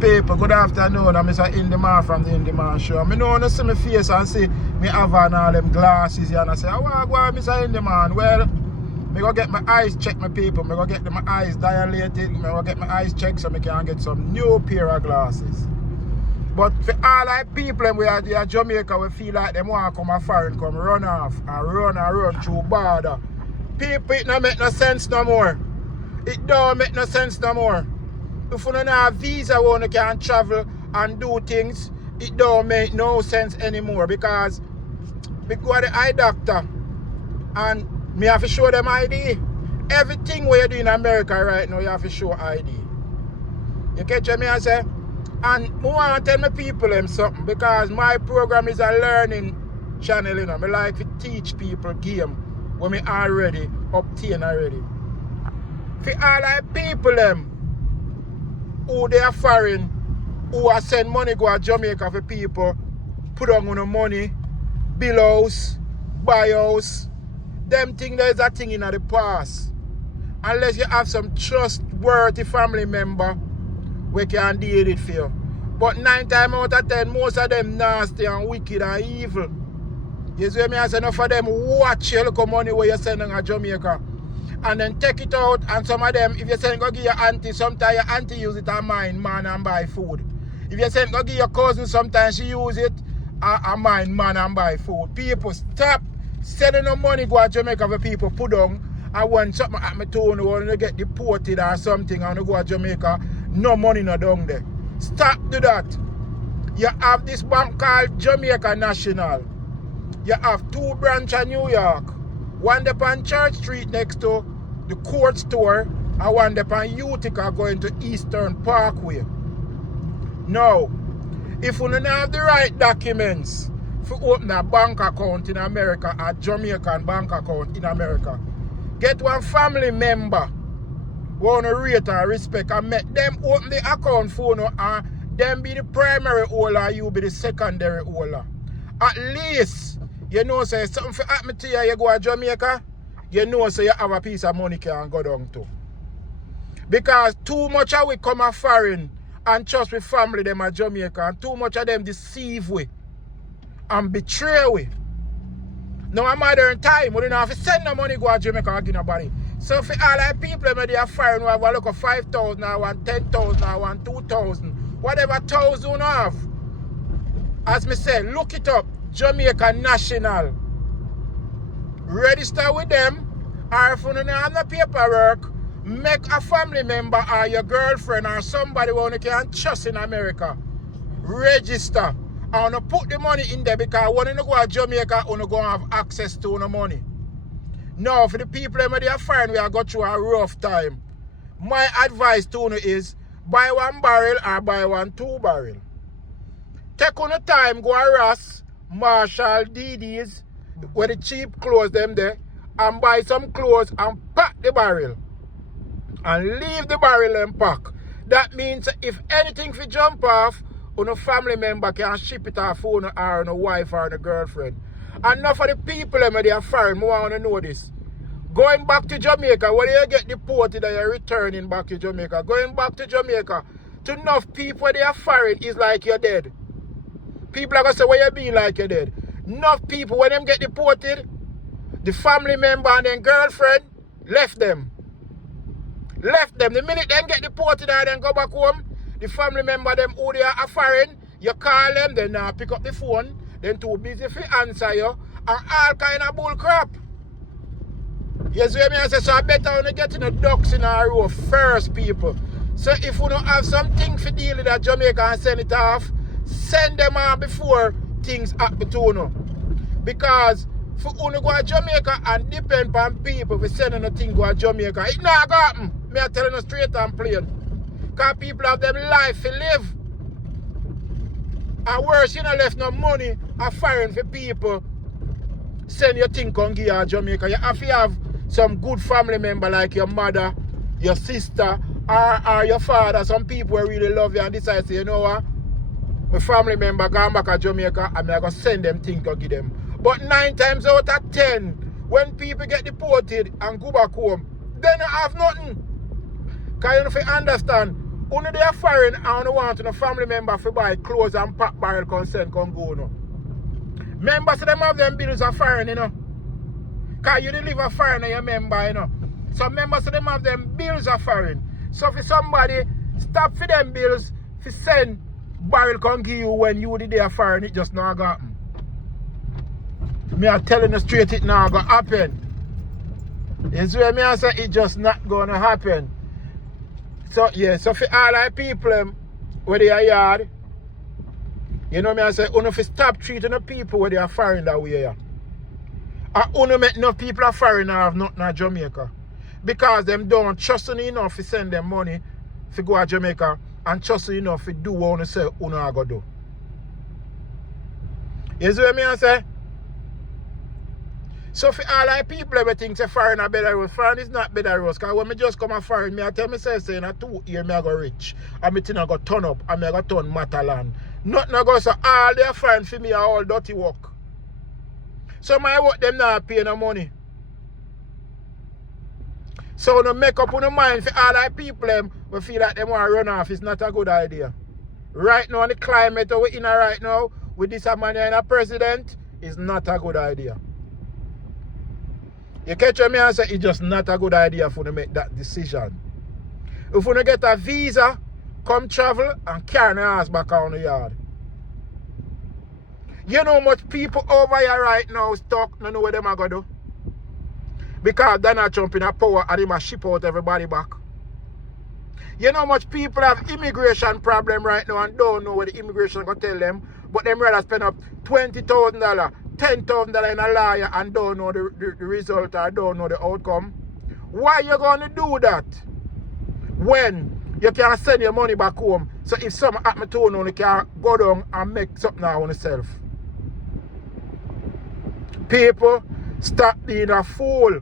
people, good afternoon. I'm Mr. Indyman from the Indyman Show. I know when you see my face and see me have on all them glasses here and I say, oh, why Mr. Indyman? Well, I go get my eyes checked, my people. I go get my eyes dilated. I go get my eyes checked so I can get some new pair of glasses. But for all like people we are in Jamaica, we feel like them want to come a foreign, come run off and run through border. People, it don't make no sense no more. It don't make no sense no more. If you don't have a visa where you can travel and do things, it don't make no sense anymore because we go to the eye doctor and me have to show them ID. Everything what you do in America right now, you have to show ID. You catch me I say? And I want to tell my people them something because my program is a learning channel, you know. I like to teach people game when I already obtain already. For all the people them who they are foreign, who are send money go to Jamaica for people, put on the money, build house, buy house. Them thing there is a thing in the past. Unless you have some trustworthy family member, we can deal it for you. But 9 times out of 10, most of them nasty and wicked and evil. You see me? I say enough of them watch your local money where you're sending to Jamaica. And then take it out, and some of them, if you send go give your auntie, sometimes your auntie use it and mind man and buy food. If you send go give your cousin, sometimes she use it and mind man and buy food. People, stop sending no money go to Jamaica for people put on, and when something happen to you, when you get deported or something and you go to Jamaica, no money no down there. Stop do that. You have this bank called Jamaica National. You have 2 branches in New York. One up on Church Street next to the Court Store, and one up on Utica going to Eastern Parkway. Now, if you don't have the right documents for open a bank account in America, a Jamaican bank account in America, get one family member who want to rate and respect and make them open the account for you and them be the primary holder, you be the secondary holder. At least, you know, say something for happen to you, you go to Jamaica, you know, say you have a piece of money can go down to. Because too much of we come a foreign and trust with family them at Jamaica, and too much of them deceive we and betray we. Now, a modern time, we don't have to send no money go to Jamaica and give nobody. So for all the people that are foreign, we have a look of 5,000, I want 10,000, I want 2,000, whatever 1,000 you have. As me say, look it up. Jamaica National. Register with them, or if you don't have no paperwork, make a family member or your girlfriend or somebody who you can trust in America. Register. And you put the money in there because when you go to Jamaica, you're going to have access to the money. Now, for the people that are foreign, we are going through a rough time. My advice to you is buy 1 barrel or buy 2 barrel. Take on the time, go to Ross, Marshall, DD's, where the cheap clothes them there, and buy some clothes and pack the barrel. And leave the barrel and pack. That means if anything for jump off, a family member can ship it off phone or a wife or a girlfriend. And enough of the people that are foreign, I want to know this. Going back to Jamaica, when you get deported and you're returning back to Jamaica, going back to Jamaica, to enough people that are foreign is like you're dead. People are going to say, where you being like you're dead? Enough people, when them get deported, the family member and then girlfriend left them. Left them. The minute them get deported and then go back home, the family member them who they are foreign, you call them, they now pick up the phone, then too busy to answer you, and all kind of bull crap. You see what I say? So I better when you get in the ducks in a row first, people. So if you don't have something to deal with that Jamaica and send it off, send them on before things happen to you. Because for you to go to Jamaica and depend on people for sending a thing go to Jamaica, it not going to happen. Me are telling you straight and plain. Because people have them life to live. And worse, you don't left no money or foreign for people send your thing on give you Jamaica. You have to have some good family member like your mother, your sister, or your father. Some people who really love you and decide to say, you know what? My family member gone back to Jamaica and I'm going to send them things to give them. But 9 times out of 10, when people get deported and go back home, they don't have nothing. Because you have to understand, Only they are foreign and only want a family member to buy clothes and pack barrel consent can go no. Members of them have them bills are foreign, you know. Because you deliver foreign and your member, you know. So members of them have them bills are foreign. So if somebody stop for them bills, if send barrel can give you when you did there foreign, it just not gonna happen. Me are telling you straight it not gonna happen. It's where me I say it just not gonna happen. So yeah, so for all our people where they are yard, you know me I say, you fi stop treating the people where they are foreign that way. Yeah. And you make no people are foreign have nothing in Jamaica. Because them don't trust you enough to send them money to go to Jamaica and trust you enough to do what you say you are going to do. You see what me I say? So for all our people, everything say foreign are better road. Foreign is not better road. Because when me just come a foreign, me I tell myself say in a 2 years me I go rich. And me think I go turn up and me I go turn Matalan. Nothing I go so all their foreign for me are all dirty work. So my work them not pay no money. So no make up on the mind for all our people them we feel like them want to run off. It's not a good idea. Right now in the climate we're in right now with this man and a president is not a good idea. You catch me and say it's just not a good idea for to make that decision. If you get a visa, come travel and carry your ass back on the yard. You know how much people over here right now stuck, don't know what them are going to do. Because Donald Trump in a power and he must ship out everybody back. You know how much people have immigration problem right now and don't know what the immigration going to tell them, but them rather spend up $20,000, $10,000 in a lawyer and don't know the result or don't know the outcome. Why you going to do that? When you can send your money back home, so if something happen to you, you can go down and make something out of yourself. People, stop being a fool.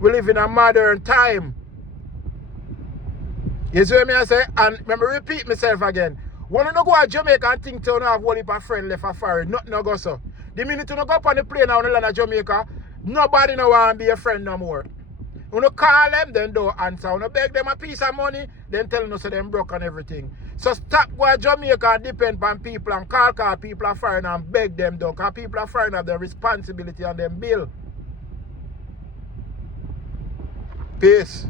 We live in a modern time. You see what I say? And let me repeat myself again. When you go to Jamaica and think you have one a friend left a foreign, nothing no go so. The minute you go up on the plane on the land of Jamaica, nobody no want to be a friend no more. When you call them, then don't answer. When you beg them a piece of money, then tell them so them broke and everything. So stop going to Jamaica and depend on people and call people are foreign and beg them down. Because people are foreign have the responsibility on them bill. Peace.